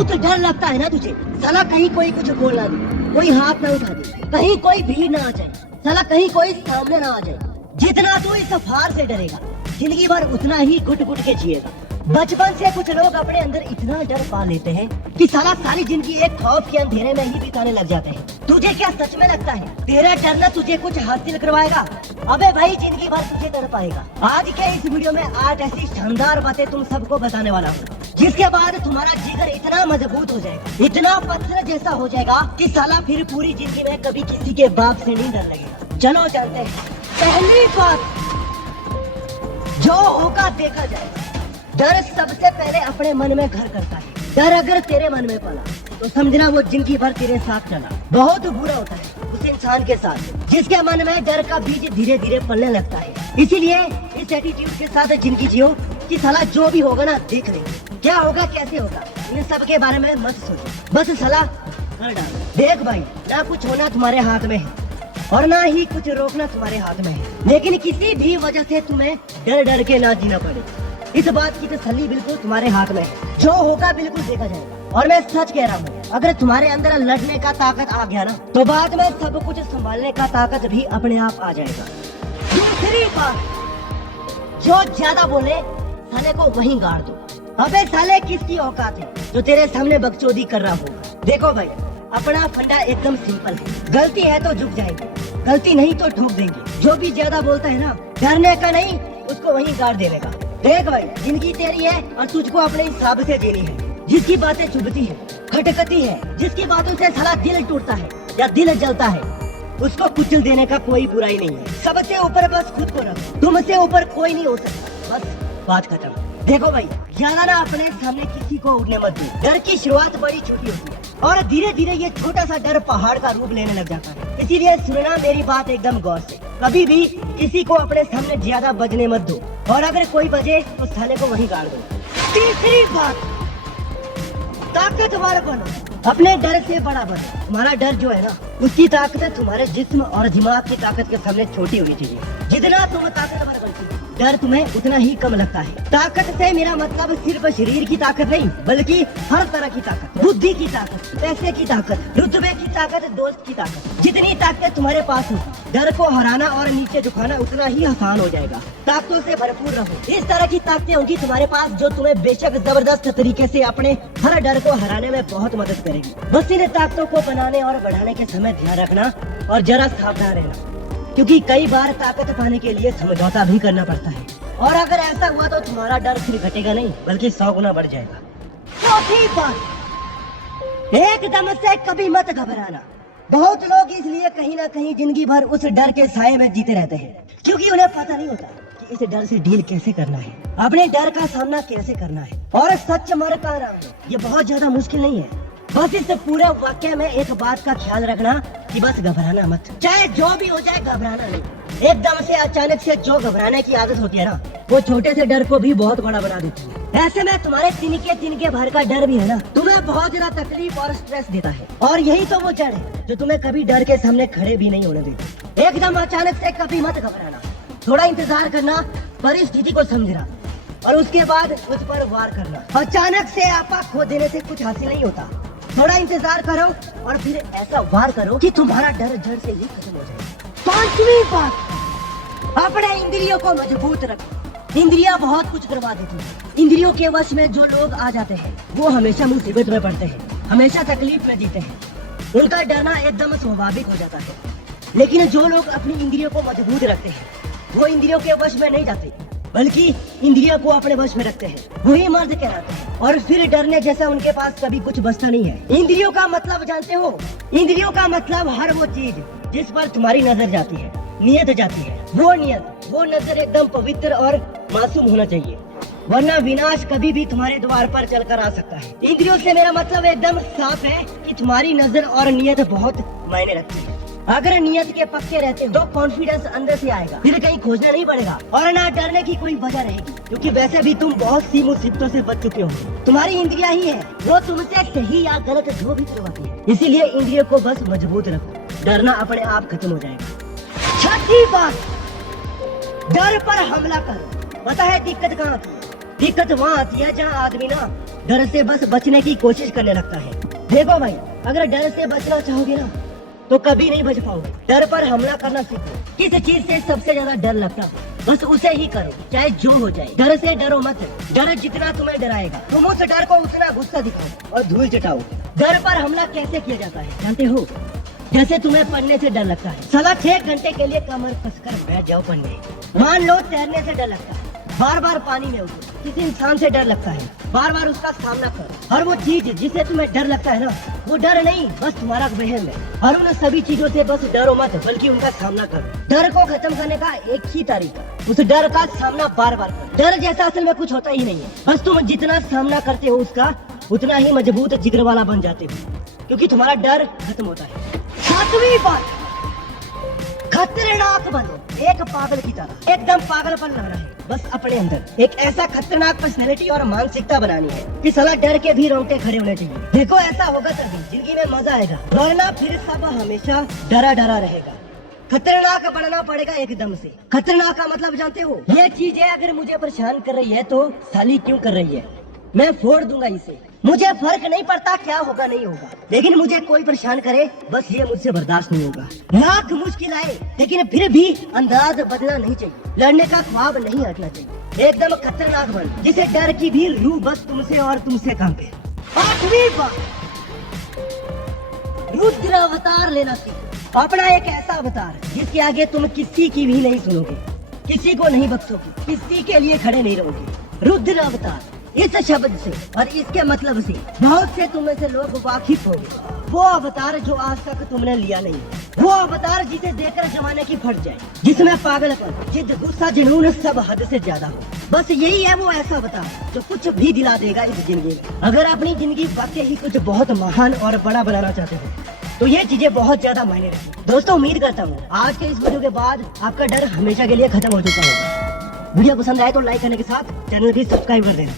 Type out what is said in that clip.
बहुत डर लगता है ना तुझे? साला कहीं कोई कुछ बोल ना दे, कोई हाथ ना उठा दे, कहीं कोई भीड़ ना आ जाए, साला कहीं कोई सामने ना आ जाए। जितना तू इस फार से डरेगा, जिंदगी भर उतना ही घुट घुट के जिएगा। बचपन से कुछ लोग अपने अंदर इतना डर पा लेते हैं कि साला सारी जिंदगी एक खौफ के अंधेरे में ही बिताने लग जाते हैं। तुझे क्या सच में लगता है तेरा डरना तुझे कुछ हासिल करवाएगा? अबे भाई, जिंदगी भर तुझे डर पाएगा। आज के इस वीडियो में 8 ऐसी शानदार बातें तुम सबको बताने वाला हूँ, जिसके बाद तुम्हारा जिगर इतना मजबूत हो जाएगा, इतना पत्थर जैसा हो जाएगा कि साला फिर पूरी जिंदगी में कभी किसी के बाप से नहीं डर लगेगा। चलो चलते हैं। पहली बात, जो होगा देखा जाएगा। डर सबसे पहले अपने मन में घर करता है। डर अगर तेरे मन में पला तो समझना वो जिंदगी भर तेरे साथ चला। बहुत बुरा होता है उस इंसान के साथ जिसके मन में डर का बीज धीरे धीरे पलने लगता है। इसीलिए इस एटीट्यूड के साथ जिंदगी जियो कि साला जो भी होगा ना देख लेंगे, क्या होगा कैसे होगा इन सब के बारे में मत सोचो, बस साला कर डालो। देख भाई, ना कुछ होना तुम्हारे हाथ में है और ना ही कुछ रोकना तुम्हारे हाथ में है, लेकिन किसी भी वजह से तुम्हें डर डर के ना जीना पड़े। इस बात की तसल्ली बिल्कुल तुम्हारे हाथ में है। जो होगा बिल्कुल देखा जाएगा। और मैं सच कह रहा हूँ, अगर तुम्हारे अंदर लड़ने का ताकत आ गया ना तो बाद में सब कुछ संभालने का ताकत भी अपने आप आ जाएगा। दूसरी बात, जो ज्यादा बोले साले को वहीं गाड़ दो। अबे साले, किसकी औकात है जो तेरे सामने बकचोदी कर रहा होगा? देखो भाई, अपना फंडा एकदम सिंपल है। गलती है तो झुक जाएंगे, गलती नहीं तो ठोक देंगे। जो भी ज्यादा बोलता है ना, डरने का नहीं, उसको वहीं गाड़ देने का। देख भाई, जिंदगी तेरी है और तुझको अपने हिसाब से जीनी है। जिसकी बातें चुभती है, खटकती है, जिसकी बातों से साला दिल टूटता है या दिल जलता है, उसको कुचल देने का कोई बुराई नहीं है। सबसे ऊपर बस खुद को रखो, तुमसे ऊपर कोई नहीं हो सकता। बस बात खत्म। देखो भाई, ज्यादा ना अपने सामने किसी को उठने मत दो। डर की शुरुआत बड़ी छोटी होती है और धीरे धीरे ये छोटा सा डर पहाड़ का रूप लेने लग जाता है। इसीलिए सुनना मेरी बात एकदम गौर से। कभी भी किसी को अपने सामने ज्यादा बजने मत दो, और अगर कोई बजे तो साले को वहीं गाड़ दो। तीसरी बात, ताकतवर बनो, अपने डर से बड़ा बनो। तुम्हारा डर जो है ना, उसकी ताकत तुम्हारे जिस्म और दिमाग की ताकत के सामने छोटी होनी चाहिए। जितना तुम ताकतवर बनते हो, डर तुम्हें उतना ही कम लगता है। ताकत से मेरा मतलब सिर्फ शरीर की ताकत नहीं, बल्कि हर तरह की ताकत, बुद्धि की ताकत, पैसे की ताकत, रुतबे की ताकत, दोस्त की ताकत। जितनी ताकत तुम्हारे पास होगी, डर को हराना और नीचे झुकाना उतना ही आसान हो जाएगा। ताकतों से भरपूर रहो। इस तरह की ताकतें होंगी तुम्हारे पास जो तुम्हें बेशक जबरदस्त तरीके से अपने हर डर को हराने में बहुत मदद करेगी। बस इन ताकतों को बनाने और बढ़ाने के समय ध्यान रखना और जरा सावधान रहना, क्योंकि कई बार ताकत पाने के लिए समझौता भी करना पड़ता है। और अगर ऐसा हुआ तो तुम्हारा डर सिर्फ घटेगा नहीं, बल्कि 100 गुना बढ़ जाएगा। चौथी बात, एकदम से कभी मत घबराना। बहुत लोग इसलिए कहीं ना कहीं जिंदगी भर उस डर के साए में जीते रहते हैं, क्योंकि उन्हें पता नहीं होता कि इस डर से डील कैसे करना है, अपने डर का सामना कैसे करना है। और सच मर कह रहा हूँ, ये बहुत ज्यादा मुश्किल नहीं है। बस इस पूरे वाक्य में एक बात का ख्याल रखना कि बस घबराना मत। चाहे जो भी हो जाए, घबराना नहीं। एकदम से अचानक से जो घबराने की आदत होती है ना, वो छोटे से डर को भी बहुत बड़ा बना देती है। ऐसे में तुम्हारे तिनके भर का डर भी है ना, तुम्हें बहुत ज्यादा तकलीफ और स्ट्रेस देता है। और यही तो वो जड़ है जो तुम्हें कभी डर के सामने खड़े भी नहीं होने देती। एकदम अचानक से कभी मत घबराना, थोड़ा इंतजार करना, परिस्थिति को समझना और उसके बाद उस पर वार करना। अचानक से आपा खो देने से कुछ हासिल नहीं होता। थोड़ा इंतजार करो और फिर ऐसा वार करो कि तुम्हारा डर जड़ से ही खत्म हो जाए। पांचवी बात, अपने इंद्रियों को मजबूत रखो। इंद्रियां बहुत कुछ करवा देती हैं। इंद्रियों के वश में जो लोग आ जाते हैं वो हमेशा मुसीबत में पड़ते हैं, हमेशा तकलीफ में जीते हैं। उनका डरना एकदम स्वाभाविक हो जाता है। लेकिन जो लोग अपनी इंद्रियों को मजबूत रखते हैं वो इंद्रियों के वश में नहीं जाते, बल्कि इंद्रियों को अपने वश में रखते हैं। वही मर्द कहलाते हैं। और फिर डरने जैसा उनके पास कभी कुछ बचता नहीं है। इंद्रियों का मतलब जानते हो? इंद्रियों का मतलब हर वो चीज जिस पर तुम्हारी नजर जाती है, नियत जाती है। वो नियत, वो नजर एकदम पवित्र और मासूम होना चाहिए, वरना विनाश कभी भी तुम्हारे द्वार पर चलकर आ सकता है। इंद्रियों से मेरा मतलब एकदम साफ है कि तुम्हारी नजर और नियत बहुत मायने रखती है। अगर नियत के पक्के रहते हो तो कॉन्फिडेंस अंदर से आएगा, फिर कहीं खोजना नहीं पड़ेगा और ना डरने की कोई वजह रहेगी, क्योंकि वैसे भी तुम बहुत सी मुसीबतों से बच चुके हो। तुम्हारी इंद्रियां ही है वो तुमसे सही या गलत जो भी करवाती है। इसीलिए इंद्रियों को बस मजबूत रखो, डरना अपने आप खत्म हो जाएगा। छठी बात, डर पर हमला करो। पता है दिक्कत कहाँ आती है? दिक्कत वहाँ आती है जहाँ आदमी ना डर से बस बचने की कोशिश करने लगता है। देखो भाई, अगर डर से बचना चाहोगे ना तो कभी नहीं बच पाओगे। डर पर हमला करना सीखो। किस चीज से सबसे ज्यादा डर लगता है बस उसे ही करो, चाहे जो हो जाए। डर से डरो मत। डर जितना तुम्हें डराएगा तुम उस डर को उतना गुस्सा दिखाओ और धूल चटाओ। डर पर हमला कैसे किया जाता है जानते हो? जैसे तुम्हें पढ़ने से डर लगता है, साला 6 घंटे के लिए कमर कसकर बैठ जाओ पढ़ने। मान लो तैरने से डर लगता है, बार बार पानी में उतरो। किसी इंसान से डर लगता है, बार बार उसका सामना करो। और वो चीज जिससे तुम्हें डर लगता है ना, वो डर नहीं बस तुम्हारा वहम है। और उन सभी चीजों से बस डरो मत, बल्कि उनका सामना करो। डर को खत्म करने का एक ही तरीका, उस डर का सामना बार बार करो। डर जैसा असल में कुछ होता ही नहीं है, बस तुम जितना सामना करते हो उसका उतना ही मजबूत जिगर वाला बन जाते हो, क्योंकि तुम्हारा डर खत्म होता है। 7वीं बात, खतरनाक बनो एक पागल की तरह। एकदम पागलपन लाना है बस अपने अंदर। एक ऐसा खतरनाक पर्सनैलिटी और मानसिकता बनानी है कि साला डर के भी रोंगटे खड़े होने चाहिए। देखो ऐसा होगा तभी जिंदगी में मजा आएगा, वरना फिर सब हमेशा डरा डरा रहेगा। खतरनाक बनना पड़ेगा एकदम से। खतरनाक का मतलब जानते हो? ये चीजें अगर मुझे परेशान कर रही है तो साली क्यों कर रही है, मैं फोड़ दूंगा इसे। मुझे फर्क नहीं पड़ता क्या होगा नहीं होगा, लेकिन मुझे कोई परेशान करे बस ये मुझसे बर्दाश्त नहीं होगा। लाख मुश्किल आए लेकिन फिर भी अंदाज बदलना नहीं चाहिए, लड़ने का ख्वाब नहीं हटना चाहिए। एकदम खतरनाक बन जिसे डर की भी रूह बस तुमसे और तुमसे कांपे। 8वीं बात, रुद्र अवतार लेना सीखो। अपना एक ऐसा अवतार जिसके आगे तुम किसी की भी नहीं सुनोगे, किसी को नहीं बख्शोगे, किसी के लिए खड़े नहीं रहोगे। रुद्र अवतार इस शब्द से और इसके मतलब से बहुत से तुम में से लोग वाकिफ होंगे। वो अवतार जो आज तक तुमने लिया नहीं, वो अवतार जिसे देखकर जमाने की फट जाए, जिसमें पागलपन, जिद, गुस्सा, जुनून सब हद से ज्यादा हो। बस यही है वो ऐसा अवतार जो कुछ भी दिला देगा इस जिंदगी में। अगर अपनी जिंदगी वाकई ही कुछ बहुत महान और बड़ा बनाना चाहते हो तो ये चीजें बहुत ज्यादा मायने रखती हैं। दोस्तों उम्मीद करता हूँ आज के इस वीडियो के बाद आपका डर हमेशा के लिए खत्म हो चुका होगा। वीडियो पसंद आए तो लाइक करने के साथ चैनल भी सब्सक्राइब कर देना।